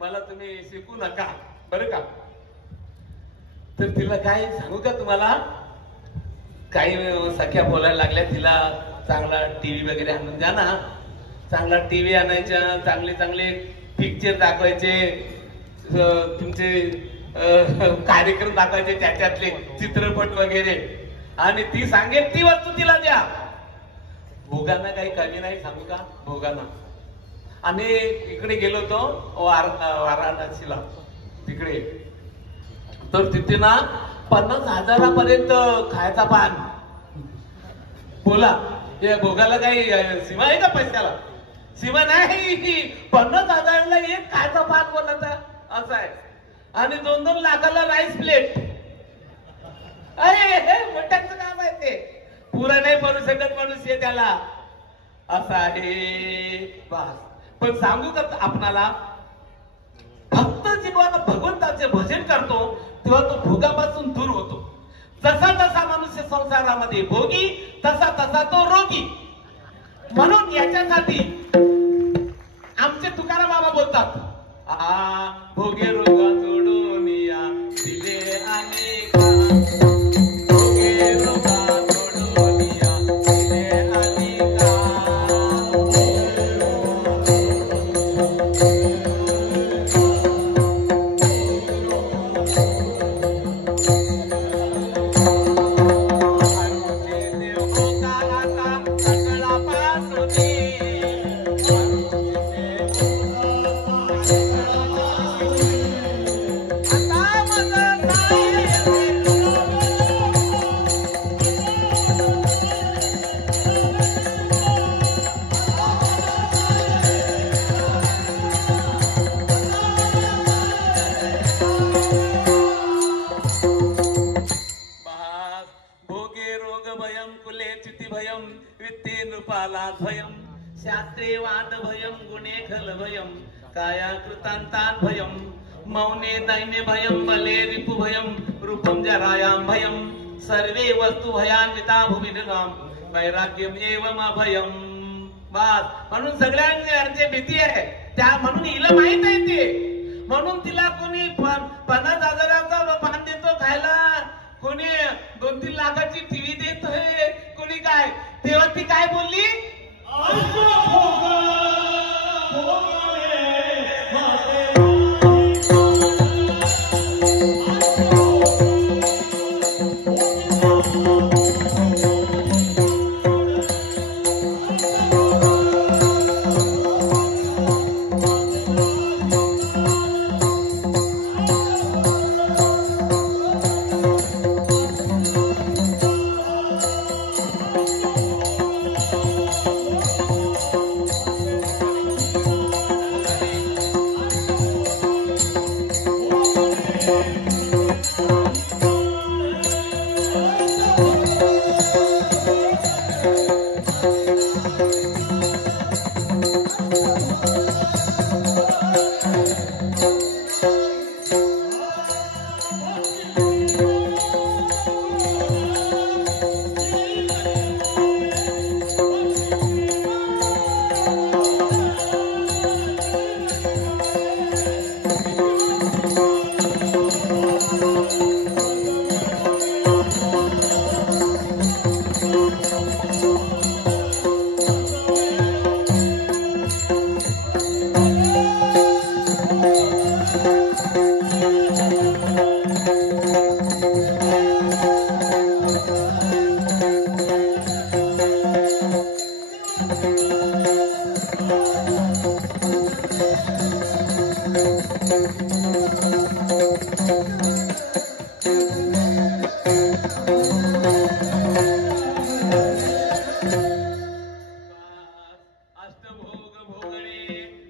मला तुम्ही शिकू नका बरं का. तर तिला काय सांगू का तुम्हाला, काही सख्या बोलायला लागल्या तिला चांगला टीव्ही वगैरे आणून द्या ना. चांगला टीव्ही आणायचा, चांगले चांगले पिक्चर दाखवायचे, तुमचे कार्यक्रम दाखवायचे, त्याच्यातले चित्रपट वगैरे, आणि ती सांगेल ती वस्तू तिला द्या. भोगांना काही कमी नाही सांगू का, भोगांना. आम्ही इकडे गेलो होतो वाराणसीला तिकडे, तर तिथे ना 50,000पर्यंत खायचा पान. बोला या भोगाला काही सीमा आहे का पैशाला? सीमा नाही. 50,000ला एक खायचा पान बोलायचा असं आहे, आणि 2-2 लाखाला राईस प्लेट. अरे मोठ्याचं काम आहे ते, पुरा नाही भरू शकत मनुष्य त्याला, असं आहे बस. पण सांगू का आपणाला, भक्त जेव्हा भगवंताचे भजन करतो तेव्हा तो भोगापासून दूर होतो. जसा जसा मनुष्य संसारामध्ये भोगी तसा तसा तो रोगी. म्हणून याच्यासाठी आमचे तुकाराम बाबा बोलतात, भोगे रोगा जोडून या दिले अनेक, भोगे रोगा जोडून या दिले अनेक. शास्त्रे वाद भयम गुणे खल भयम काया कृतांतान भयम मौने दैन्य भयम बले रिपु भयम रूपम जरायाम भयम सर्वे वस्तु भयान्विता भूमिनाम वैराग्यम एवम अभयम. बस म्हणून सगळ्यांची भीती आहे त्या, म्हणून हिला माहित आहे ते, म्हणून तिला कोणी 50,000चा पान देतो खायला, कोणी 2-3 लाखाची टीव्ही देतोय, कोणी काय. तेव्हा ती काय बोलली,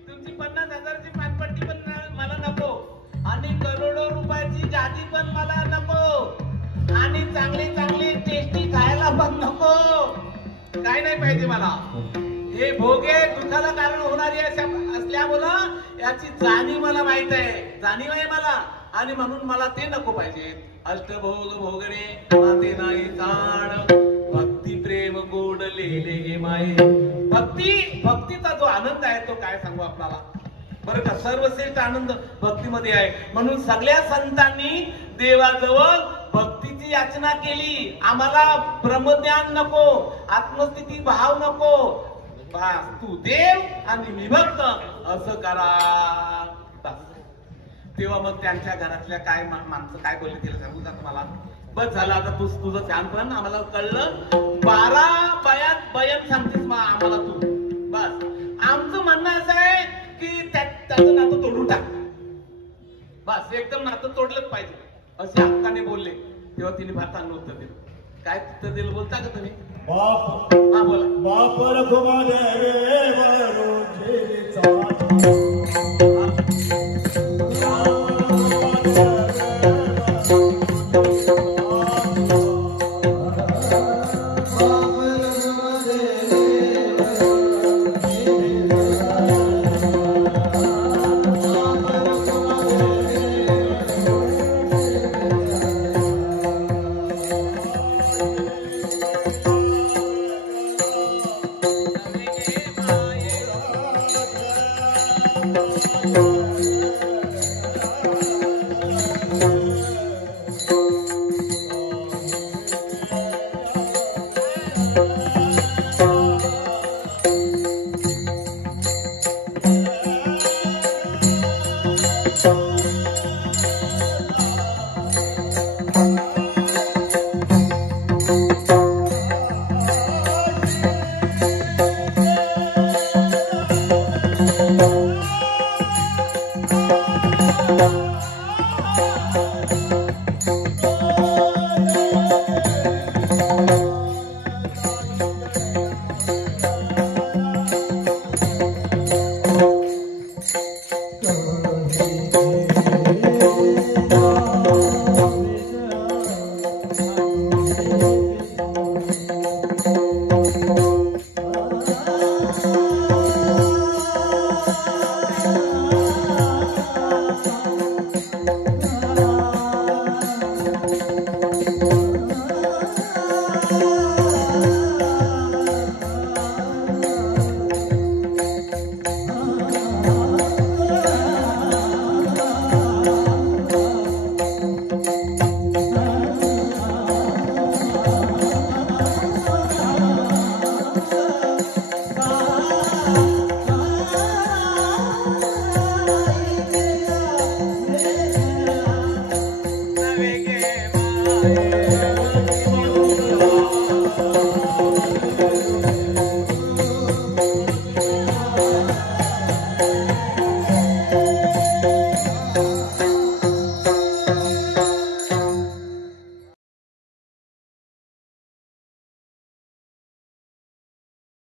तुमची 50,000ची पानपट्टी पण मला नको, आणि करोडो रुपयाची साधी पण मला नको आणि चांगली चांगली टेस्टी खायला पण नको. काय नाही पाहिजे मला. हे भोगे दुखाला कारण होणारी असल्यामुळं याची जाणीव मला माहित आहे, जाणीव आहे मला, आणि म्हणून मला ते नको पाहिजे. अष्टभोग भोगणे माते नाही जाण, भक्ती प्रेम गोड लिहिले माये. भक्तीचा जो आनंद आहे तो काय सांगू आपल्याला, बरं का. सर्वश्रेष्ठ आनंद भक्तीमध्ये आहे. म्हणून सगळ्या संतांनी देवाजवळ भक्तीची याचना केली. आम्हाला ब्रह्मज्ञान नको, आत्मस्थिती भाव नको, बस तू देव आणि मी भक्त असं करा. तेव्हा मग त्यांच्या घरातल्या काय माणसं काय बोलले तिला सांगू का तुम्हाला. बस झालं आता तुझं ध्यानपण आम्हाला कळलं. 12 बयान सांगतेस मग आम्हाला तू. बस आमचं म्हणणं असं आहे की त्याचं नातं तोडून टाक. बस एकदम नातं तोडलंच पाहिजे असे हक्काने बोलले. तेव्हा तिने फार चांगलं उत्तर दिलं. काय उत्तर दिलं बोलता का तुम्ही. बाप हा बोला. बाप रखुमा